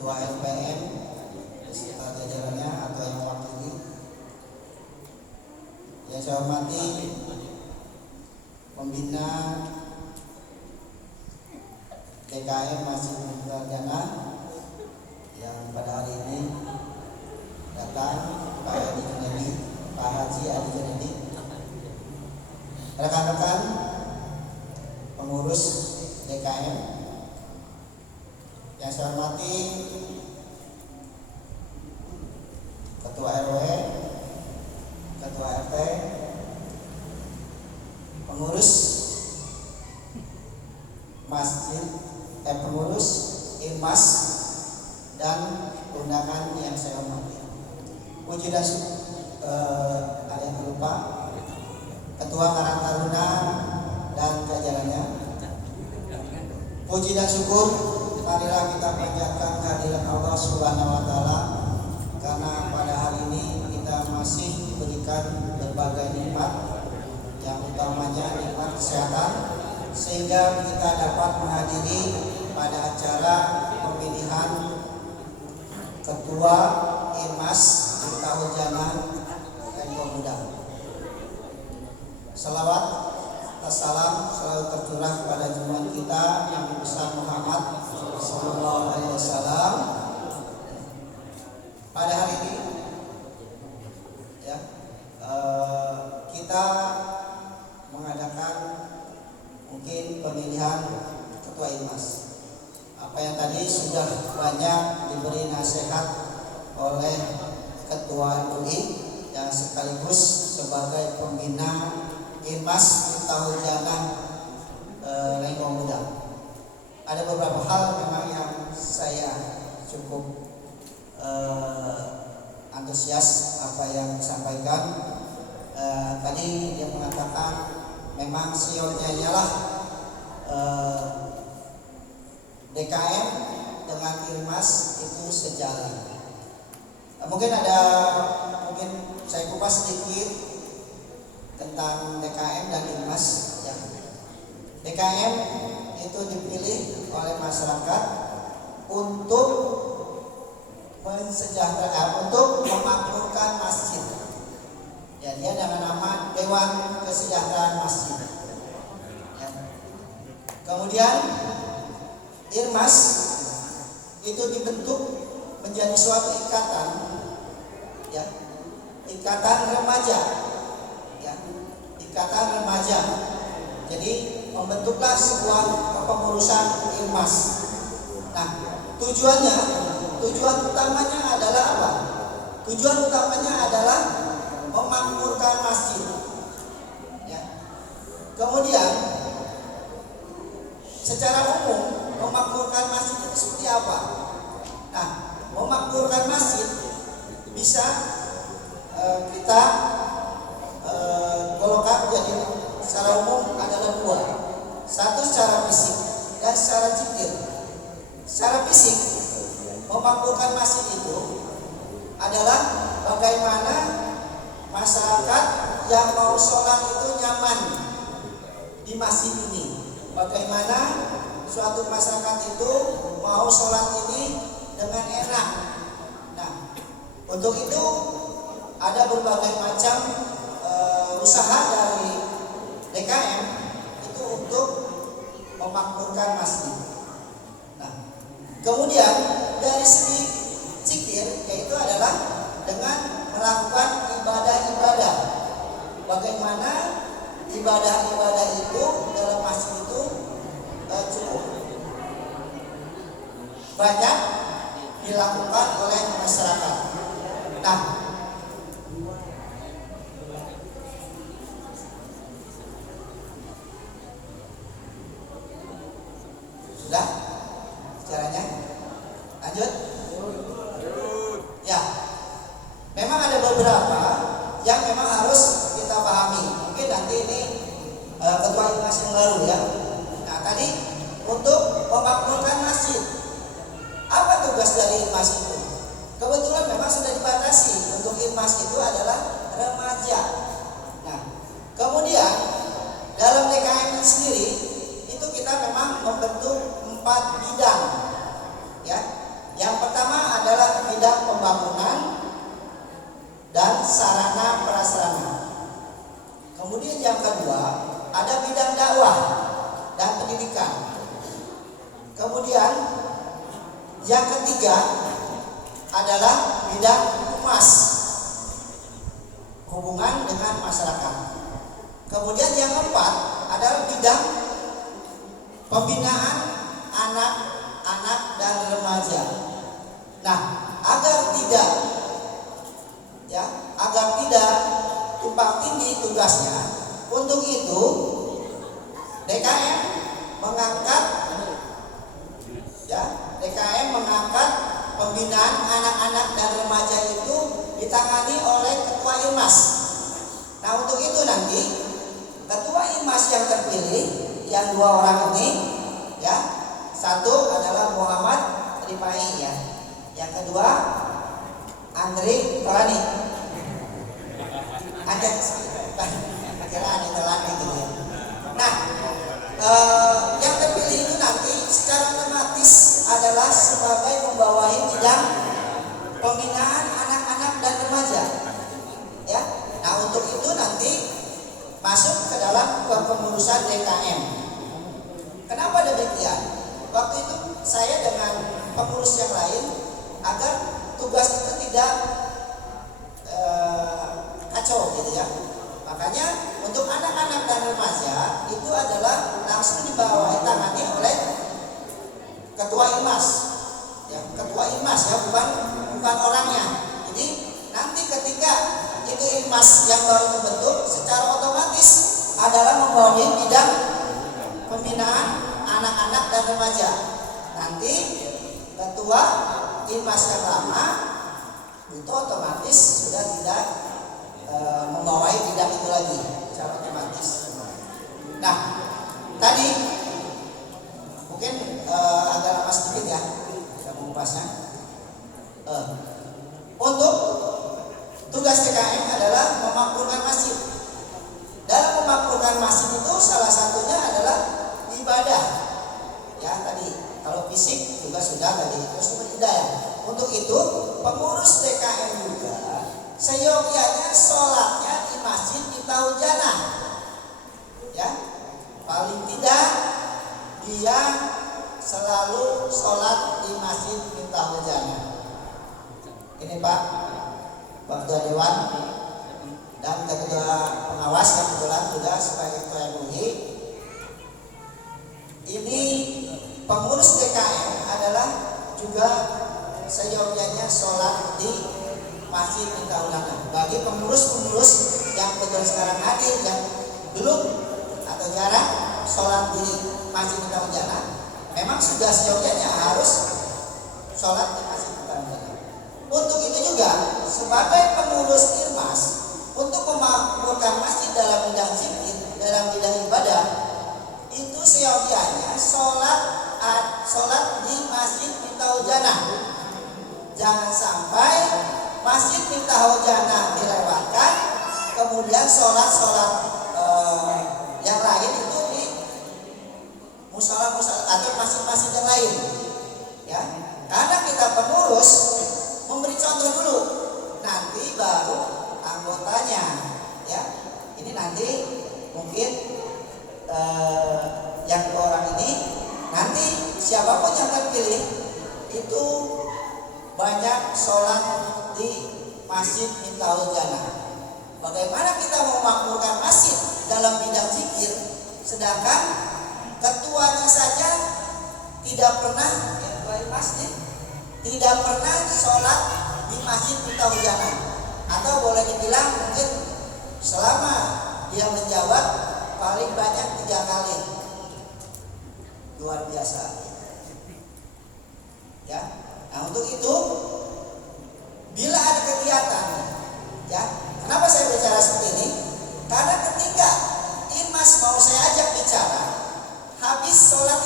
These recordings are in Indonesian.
Ketua LPM beserta jajarannya atau yang mewakili. Yang saya hormati pembina DKM Masjid Sarjana yang pada hari ini datang, Pak Haji Adi Junaidi, rekan-rekan pengurus DKM yang saya hormati Ketua RW, Ketua RT, pengurus masjid, pengurus IMAS, dan undangan yang saya hormati. Puji dan ada yang lupa, Ketua Karang Taruna dan jajarannya. Puji dan syukur marilah kita panjatkan kehadirat Allah Subhanahu wa taala, karena pada hari ini kita masih diberikan berbagai nikmat, yang utamanya nikmat kesehatan, sehingga kita dapat menghadiri pada acara pemilihan Ketua IMAS Miftahul-Jannah dan Pemuda. Salawat Assalam selalu tercurah kepada junjungan kita Nabi besar Muhammad Sallallahu Alaihi Wasallam. Pada hari ini, ya, kita mengadakan mungkin pemilihan Ketua IMAS. Apa yang tadi sudah banyak diberi nasihat oleh Ketua UI yang sekaligus sebagai pembina IMAS Miftahul-Jannah Lengkong Muda. Ada beberapa hal memang yang saya cukup antusias apa yang disampaikan. Tadi dia mengatakan memang sionya ialah DKM dengan IMAS itu sejalan. Mungkin saya kupas sedikit tentang DKM dan IMAS. Ya. DKM itu dipilih oleh masyarakat untuk untuk memakmurkan masjid. Ya, dia dengan nama Dewan Kesejahteraan Masjid. Ya. Kemudian IMAS itu dibentuk menjadi suatu ikatan, ya, ikatan remaja, ya, ikatan remaja. Jadi membentuklah sebuah kepengurusan IMAS. Nah, tujuan utamanya adalah apa? Tujuan utamanya adalah memakmurkan masjid. Ya. Kemudian secara umum memakmurkan masjid itu seperti apa? Nah, memakmurkan masjid bisa kita golongkan jadi secara umum adalah dua. Satu secara fisik dan secara zikir. Secara fisik, memakmurkan masjid itu adalah bagaimana masyarakat yang mau sholat itu nyaman di masjid ini. Bagaimana suatu masyarakat itu mau sholat ini dengan enak. Nah, untuk itu ada berbagai macam usaha dari DKM itu untuk memakmurkan masjid. Nah, kemudian dari segi zikir, yaitu adalah dengan melakukan ibadah-ibadah. Bagaimana ibadah-ibadah itu dalam masjid itu cukup banyak dilakukan oleh masyarakat. Nah, sudah caranya lanjut. Ya, memang ada beberapa yang memang harus kita pahami. Mungkin nanti ini ketua IMAS yang baru, ya. Nah, tadi untuk memakmurkan masjid, apa tugas dari IMAS itu? Kebetulan memang sudah dibatasi untuk IMAS itu adalah remaja. Nah, kemudian dalam DKM sendiri itu kita memang membentuk 4 bidang, ya. Yang pertama Yang ketiga adalah bidang humas, hubungan dengan masyarakat. Kemudian yang keempat adalah bidang pembinaan anak-anak dan remaja. Nah, agar tidak tumpang tindih tugasnya, untuk itu DKM mengangkat pembinaan anak-anak dan remaja itu ditangani oleh Ketua IMAS. Nah, untuk itu nanti Ketua IMAS yang terpilih, yang 2 orang ini, ya, satu adalah Muhammad Rifai, ya, yang kedua Andri Tolani. Ada kira Andri Tolani gitu ya. Nah, yang terpilih itu nanti secara otomatis adalah sebagai membawahi bidang pembinaan anak-anak dan remaja, ya. Nah, untuk itu nanti masuk ke dalam kepengurusan DKM. Kenapa demikian? Waktu itu saya dengan pengurus yang lain agar tugas itu tidak kacau gitu ya. Makanya untuk anak-anak dan remaja itu adalah langsung dibawahi tangani oleh Ketua IMAS, ya, Ketua IMAS, ya, bukan orangnya. Jadi nanti ketika itu IMAS yang baru terbentuk, secara otomatis adalah membawahi bidang pembinaan anak-anak dan remaja. Nanti Ketua IMAS yang lama itu otomatis sudah tidak membawahi bidang itu lagi, secara otomatis. Nah, tadi mungkin agak lama sedikit ya kita mengulasnya. Untuk tugas DKM adalah memakmurkan masjid. Dalam memakmurkan masjid itu salah satunya adalah ibadah. Ya, tadi kalau fisik juga sudah tadi, terus beribadah. Untuk itu pengurus DKM juga seyogianya sholatnya di masjid Miftahul Jannah, ya, paling tidak dia selalu sholat di masjid Miftahul Jannah. Ini Pak Ketua Dewan dan Ketua Pengawas kebetulan juga sebagai Ketua MUI. Ini pengurus DKM adalah juga seyogianya sholat di Masjid Miftahul Jannah. Bagi pengurus-pengurus yang betul sekarang hadir yang belum atau jarang sholat di Masjid Miftahul Jannah, memang sudah seyogianya harus sholat di Masjid Miftahul Jannah. Untuk itu juga sebagai pengurus IRMAS, untuk memakmurkan masjid dalam bidang zikir, dalam bidang ibadah, itu seyogianya sholat di Masjid Miftahul Jannah. Jangan sampai Masjid Miftahul Jannah dilewatkan, kemudian sholat yang lain itu di musola atau masjid-masjid yang lain, ya. Karena kita pengurus memberi contoh dulu, nanti baru anggotanya, ya. Ini nanti mungkin yang 2 orang ini nanti siapapun yang terpilih itu banyak sholat di Masjid Miftahul Jannah. Bagaimana kita memakmurkan masjid dalam bidang zikir, sedangkan ketuanya saja tidak pernah masjid, tidak pernah sholat di Masjid Miftahul Jannah, atau boleh dibilang mungkin selama dia menjabat paling banyak 3 kali. Luar biasa, ya. Nah, untuk itu bila ada kegiatan, ya, kenapa saya bicara seperti ini? Karena ketika IMAS mau saya ajak bicara, habis sholat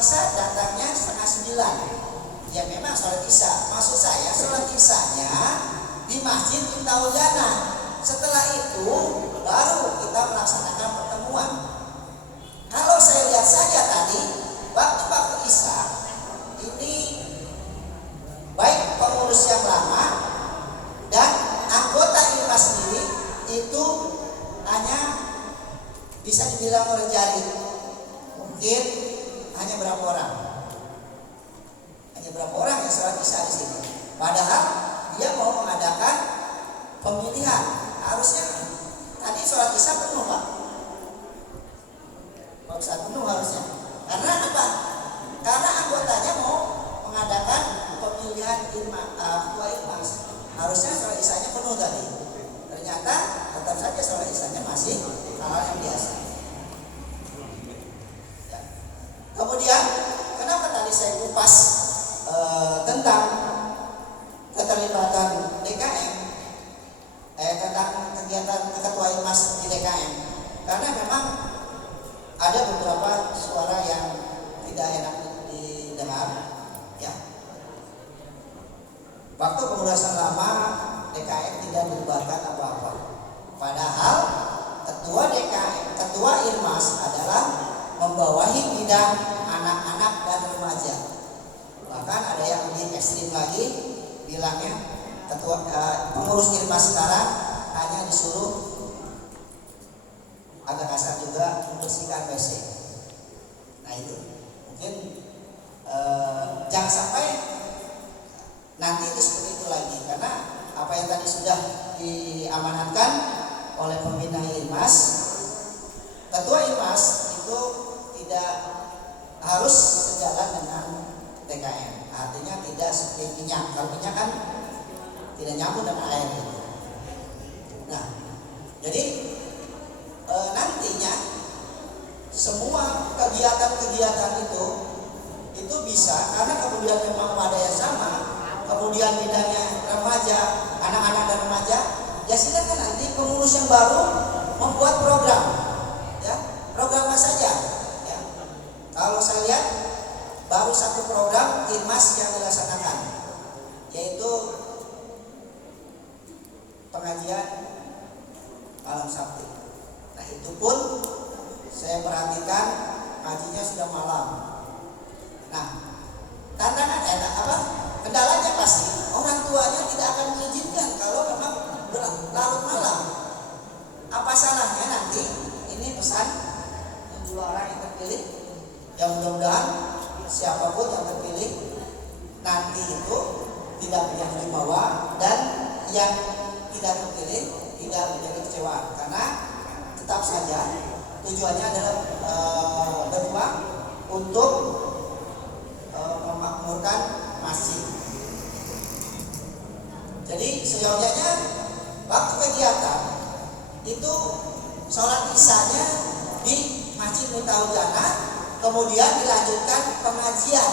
isya datangnya 8:30. Ya memang sholat isya, maksud saya sholat isyanya di Masjid Miftahul Jannah. Setelah itu baru kita melaksanakan pertemuan. Kalau saya lihat saja tadi waktu isya ini, baik pengurus yang lama dan anggota IMAS sendiri itu hanya bisa dibilang oleh jari, mungkin hanya berapa orang, Padahal dia mau mengadakan pemilihan. Harusnya tadi sholat isya penuh Pak. Sholat penuh harusnya. Karena apa? Karena anggotanya mau mengadakan pemilihan ketua irmas. Harusnya sholat isyanya penuh tadi. Ternyata tetap saja sholat isyanya masih hal yang biasa. Ya. Kemudian kenapa tadi saya kupas tentang keterlibatan DKM, tentang kegiatan ketua irmas di DKM? Karena memang ada beberapa suara yang tidak enak didengar. Ya. Waktu pengurusan lama DKM tidak dilibatkan apa-apa. Padahal ketua DKM, ketua irmas adalah membawahi bidang anak-anak dan remaja. Bahkan ada yang lebih ekstrim lagi, bilangnya ketua pengurus irmas sekarang hanya disuruh agak kasar juga membersihkan WC. Nah itu mungkin jangan sampai nanti itu seperti itu lagi, karena apa yang tadi sudah diamanatkan oleh pembina irmas, ketua irmas itu tidak harus sejalan dengan DKM. Artinya tidak seperti minyak. Kalau minyak kan tidak nyambung dengan air. Nah, jadi nantinya semua kegiatan-kegiatan itu bisa, karena kemudian memang wadah yang sama, kemudian bidangnya remaja, anak-anak dan remaja, ya silakan nanti pengurus yang baru membuat program, ya program apa saja. Ya. Kalau saya lihat baru satu program irmas yang dilaksanakan, yaitu pengajian malam Sabtu. Nah itu pun saya perhatikan ngajinya sudah malam. Nah tantangan kendalanya pasti orang tuanya tidak akan mengizinkan kalau memang larut malam. Apa salahnya nanti ini pesan dua orang yang terpilih, yang mudah-mudahan siapapun yang terpilih nanti itu tidak punya wibawa, dan yang tidak terpilih tidak menjadi kecewa, karena tetap saja tujuannya adalah berjuang untuk memakmurkan masjid. Jadi seyogyanya waktu kegiatan itu sholat isyanya di Masjid Miftahul Jannah, kemudian dilanjutkan pengajian.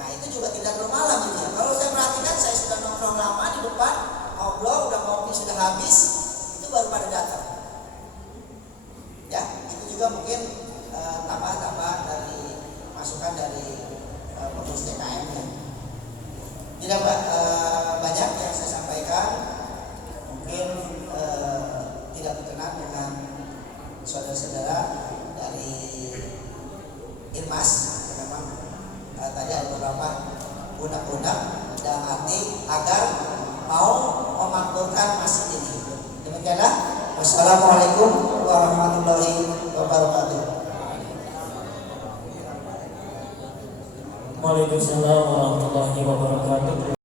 Nah itu juga tidak bermalam juga. Kalau saya perhatikan, saya sudah nongkrong lama di depan, ngobrol, udah ngopi sudah habis, itu baru pada datang. Ya, itu juga mungkin tambahan-tambahan dari masukan dari pengurus DKM. Ya. Tidak banyak yang saya sampaikan, mungkin tidak berkenan dengan saudara-saudara dari irmas. Memang tadi ada beberapa undang-undang dalam arti agar mau memakmurkan masjid ini. Demikianlah. Wassalamualaikum warahmatullahi wabarakatuh. Waalaikumsalam warahmatullahi wabarakatuh.